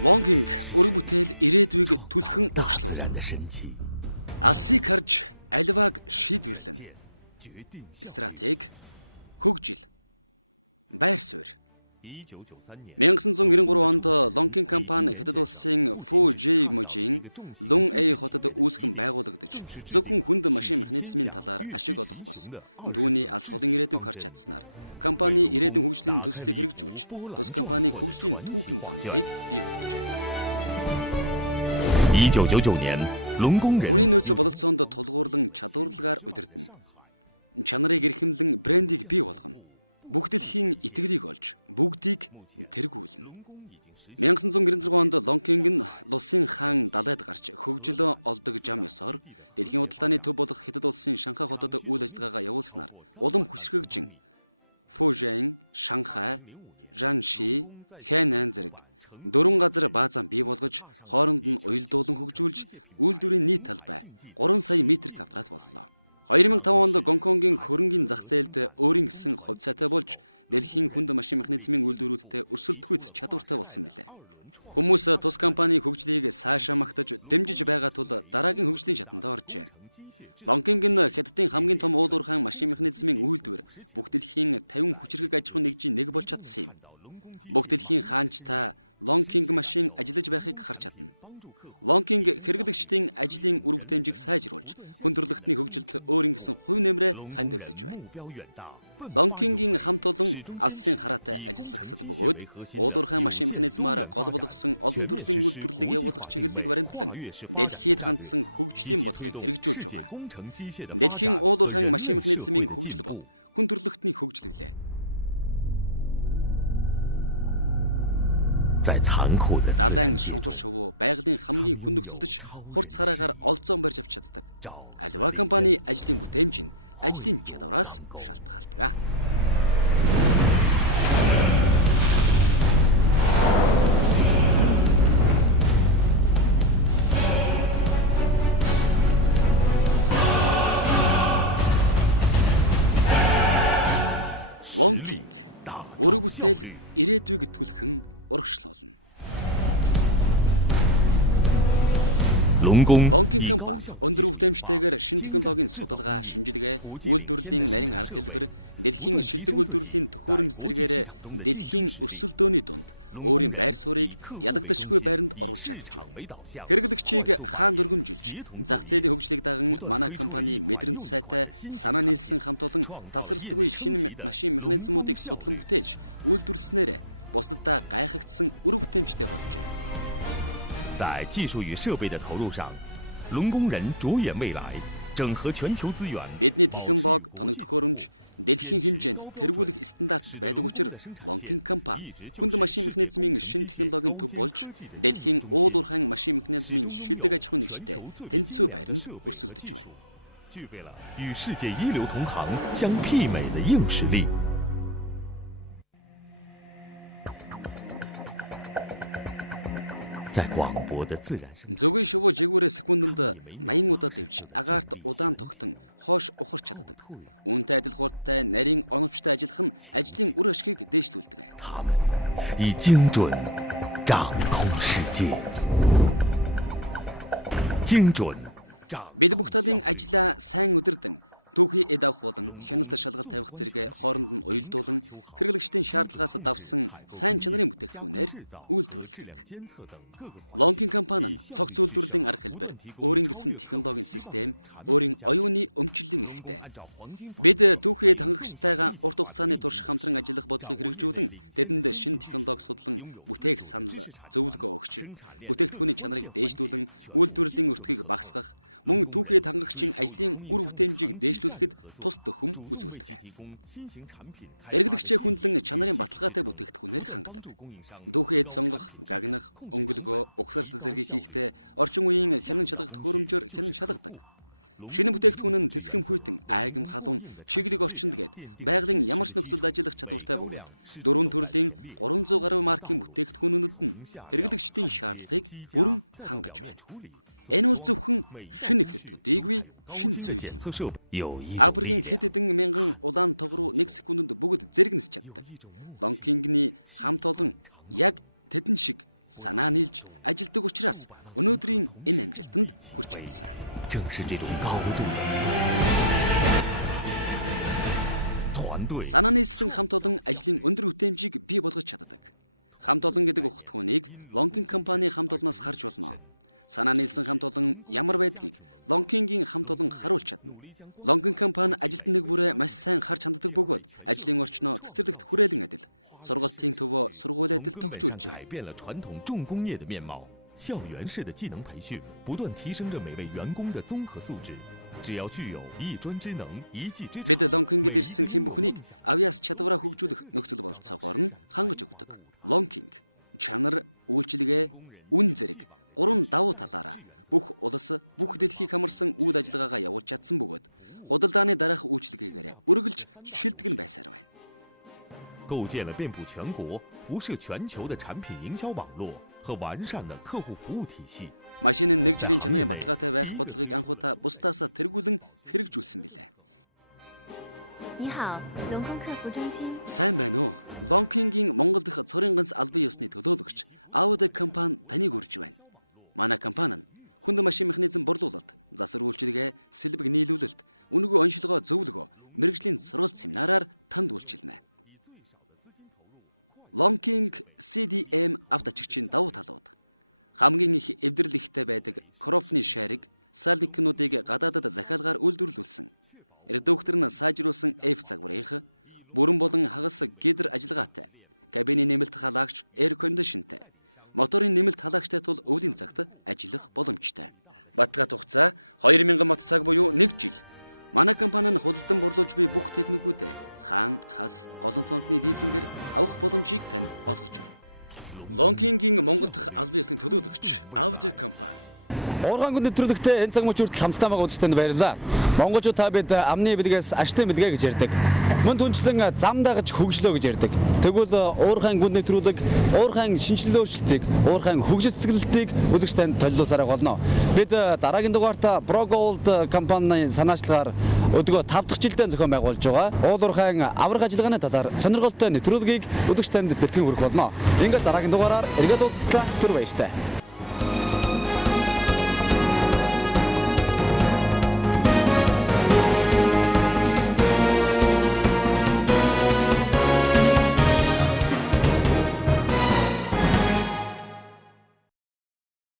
Longing ураг бүтээл ирээдүйг түлхэн урагшлуулна. Алсыг харж альвааг шийдвэрлэнэ. Стратеги, хөгжил, байр суурь. 1993 онд Longing компани Хятад улсын Фужиможийн Лун Эй хотод үүсгэн байгуулагдаж, зөвхөн хүнд машин механизмын талаар ашиг олох бос. Түүний алс холын ирээдүйг харж чадсанаар компани ирээдүйн хөгжлийн төслийг хэрэгжүүлж, тус компаниг хөгжлийн түүхэн замлыг бий болгожээ. 1999年，龙工人 Үүний нөөцө бололцоонд тулгуурлан чадварлагаар удирдана. Чанарыг эрхэмлэн брендийг бий болгоно. Бүх дэлхийн итгэлийг олж, бүгдийг тэргүүлнэ. 1996 онд Longing нь Лусын хаан далайд гарч хөгжлөө олдог зам ёсоор дэлхийн удалдааны төв болох Хятад улсын Шанхай хотод үйл ажиллагаагаа явуулснаар улам хүчрхэгжин Фужин, Шанхай, Жанши, Хэнан зэрэг 4 газар баазан бий болгож хооронд нь уялдуулан хөгжүүлж үйлдвэрийн нийт талбай 3 сая метр квадрат боллоо. 2005 онд Гонконгийн хөрөнгийн зах зээлд өөрийн гэсэн хувьцаатай болж дэлхийн хүнд машин механизмын үйлдвэрүүдтэй өрсөлдөхүйц чадвартай болсон билээ. Хүмүүс тус компанийн хөгжлийг сайшаа магтаж дэмжиж байгаа тул дараагийн хөгжлийн шатанд оржээ. Longing нь Хятадын хамгийн том уулуурхайн машин механизмын үйлдвэр бүх дэлхийн 50 хүчирхэг аж ахуйн нэгжийн нэг болж чадсан юм. Бүх дэлхийн хаанчтай Longing машин ажиллаж байхыг харж чадна. Longing хэрэглэгчдийн ажлын үр бүтээмжийг сайжруулж, хүн төрөлхтний хөгжилд өөрийн гэсэн хувь нэмрээ ханд эвлэж байна. Longing-ийн хамт олон алсын хараатай ажиллагсад бөгөөд уулуурхайн машин механизмаар гол болгосон олон төрлийн үйлдвэрлэлийг явуулах чиглэлийг баримтлан дэлхийд хандсан хөгжлийн бодлогыг хэрэгжүүлж байгаа. Дэлхийн уулуурхайн машин механизмын хөгжил бол хүн төрөлхтний хөгжил билээ. Далайн шунхар шувуу байгалийн хамгийн хүн нөхцөлдөж хурц хараагаар олзоон барьж авч чаддаг. Альва компани ажлын бүтээмж нь ажлын чадвараас шалтгаалдаг. Longing ураг бүтээл ирээдүйг түлхэн урагшлуулна. Longing компани өндөр бүтээмжтэйгээр шинэ технологийн судалгаа, шинжилгээ, үйлдвэрлэлийн нарийн арга хэлбэр, дэлхийн шилдэг үйлдвэрлэлийн төхөөрөмж зэргээр дэлхийн өрсөлдөөний дунд өөрийн байр суурийг ялагдашгүй байранд оруулж чадж байна. Хэрэглэгчийг хаан дөргөмжилж, зах зээлийн хөгжлийг даган манай компани мэдрэмж сайтай санаа нийлсэн хамт олон тасралтгүй шинэ машин механизмуудыг судлан бүтээж, үйлдвэрлэснээр бусдадаа гайхагдсан үр бүтээмжтэй болжээ. 在技术与设备的投入上，龙工人着眼未来，整合全球资源。 Бидний технологи, тоног төхөөрөмж дэлхийн хэмжээнд тэргүүлэх стандартд байдаг учраас Longing компани хүнд машин механизмын шинэ технологийн төв болж дэлхийн уулуурхайн машин механизмын шилдэг аж ахуйн нэгжтэй тэнцүү байранд өрсөлдөж байна. 具备了与世界一流同行相媲美的硬实力。 在广博的自然生 Зөвгийн шувуу жигүүрээ секундэд 80 удаа дэвж агаарт удаан тогтон хоош ухарч чаддаг. Үүнтэй адил хурдтай нарийн оновчтой ажиллах нь ажлын үр ашгийг дээшлүүлдэг. 他们以精准掌控世界。精准掌 Бид бүх талын ажлаа сайн удирдан түүхий эд авах болон хяналт шалгалт тавих зэрэг хооронд нь уялдуулан хэрэглэгчдийн шаардлагаас давсан сайн чанарын бүтээгдэхүүнээр үйлдвэрлэдэг. Longing компани нь цогц үйлдвэрлэлийн арга хэлбэр, өөрийн гэсэн технологийн систем, өөрийн оюуны өмчлөлийн эрхтэй. Бид түүхий эд хангагчтайгаа урт хугацааны турш хамтран ажиллах бодлогыг хэрэгжүүлэн тэдэнд шинэ технологи судлан бүтээх санал зөвлөгөө өгч, бүтээгдэхүүний чанарыг дээшлүүлэн үйлдвэрлэлийн өртгийг багасгах, мөн түүхий хангагчийн ажлын үр бүтээмжийг дээшлүүлэхэд тус дөхөм үзүүлдэг. Хэрэглэгчээ хүндлэн чанарын баталгаатай бүтээгдэхүүнээр хангадаг. Түүхий сонгох, гагнах, өнгөлгөө, угсралт зэргийг хийхдээ орчин үеийн хянан шалгах төхөөрөмжөөр хянан шалгадаг. Шинэ бүтээгдэхүүн нь тэсхэм хүйтэн, айгам халуун, чиглэг орчинд гээд байгалийн ямар ч нөхцөлд ажиллах чадвартай бөгөөд 4 төрлийн 300 гаруй маркийн бүтээгдэхүүнүүд нь хэрэглэгчдийн шаардлагыг бүрэн хангаж байна. Энэ бол зөвхөн шинэ эхлэлтүүдийг шинэ зүйл юм. Африкийн хэд хэдэн мянган улаан тогруу 1 секундэд бүгд зэрэгнэж чаддаг. Longing-ний хамт олон яг тэдэн шиг санаа нийлж ажилдаг учраас өнөөдрийн энэ амжилтанд хүрч чадсан. 正是这种高度，团队 Санаа нийлсэн хамт олон ажлын өндөр үтэмжийг бий болгож чаддаг. Хамт олон гэдэг утгыг Lonking компани хамт олноос харж болно. Санаа нийлсэн хамт олон ямар байдгийг Lonking-ийн хамт олон харуулж чадна. Lonking компани ажилтны нэг бүрээ маш сайн харж ханддаг бөгөөд ажлын орчноо цэцэрлэгт хүрээлэн адил, сургалтын төвөө сургууль адил 改 тогтжуулжээ. 变了传统重工业的面貌。校园式的技能培训不断提升着每位员工的综合素质。只要具有一专之能、一技之长， Бид Lonking-д ирсэн хэн бүхнийг авьяас чадвараа хөгжүүлэх нөхцөл болцоогоор нь хангаж өгдөг. Lonking чанар, үйлчилгээ, үн зэрэг гурван давуу талаараа бүх улс, бүх дэлхийг хамарсан үйл ажиллагаагаа явуулж чадсан бөгөөд худалдааны дараах үйлчилгээгээр үргэлж шилдэг нь байсаар байна. 构建了遍布全国、辐射全球的产品营销网络和完善的客户服务体系。 Машин нь нэг жилийн чанарын баталгаатай байх бодлогыг анхудаа бусдаас тэргүүлэн хэрэгжүүлсэн билээ. 你好，龙空客服中心。 Сайн байна уу? Lonking-ийн Монгол дахь цорын ганц албан ёсны төлөөлөгч Audi компани таныг урьж байна. Манай компани нь хүнд машин механизм борлуулалт, засвар үйлчилгээ, сэлбэг нийлүүлэлт, үнэгүй оншилгоо зөвлөгөө, мэрэгжлийн сургалт семинараар танд үйлчилнэ. Lonking CDM авточигчийн давуу талууд. Хамгийн их эвдрэл ихтэй байдаг крофны шариг, сальникнуудыг гадаадад захиалгаар үйлдвэрлүүлсэн. Редуктор нь сайжруулсан F загварынх, бүрэн болон хагас гидр ажиллагаатай, кабины нэмэлт халагч air conditionтэй, моторын нэмэлт халагчтай тул өвлийн цагт ажиллах боломжтой. Баталгаат хугацаа 2000 мот цаг буюу 1 жил. Манай компани нь худалдан борлуулж буй бүх техникүүдээ хаан, хас, голомтлонхны лизингээр авах боломжийг танд олгож байна. Lonking-ийн Монгол дахь албан ёсны төлөөлөгч Audi компани. Уурхайн гүн нэвтрүүлэгтээ энэ цаг мөч хүртэл хамтдаа байгаа үзэгчдэнд баярлалаа. Монголчууд та бид амны бэлгээс ашигтай бэлгээ гэж ярьдаг. Мөн түнчлэн зам дагаж хөгжлөө гэж ярьдаг. Тэгвэл уурхайн гүн нэвтрүүлэг, уурхайн шинжилгээ өөрчлөлтийг, уурхайн хөгжил цэцгэлэлтийг үзэгчдэнд төлөвлөсараа болно. Бид дараагийн дугаартаа Progold компанийн санаачлагаар өдгөө 5 дахь жилдээ зохион байгуулж байгаа. Уурхайн аврах ажиллагааны талаар сонирхолтой нэвтрүүлгийг үзэгчдэнд бэлтгэн хүргэх болно. Ингээд дараагийн дугаараар эргээд уулзлаа. Түр баяртай.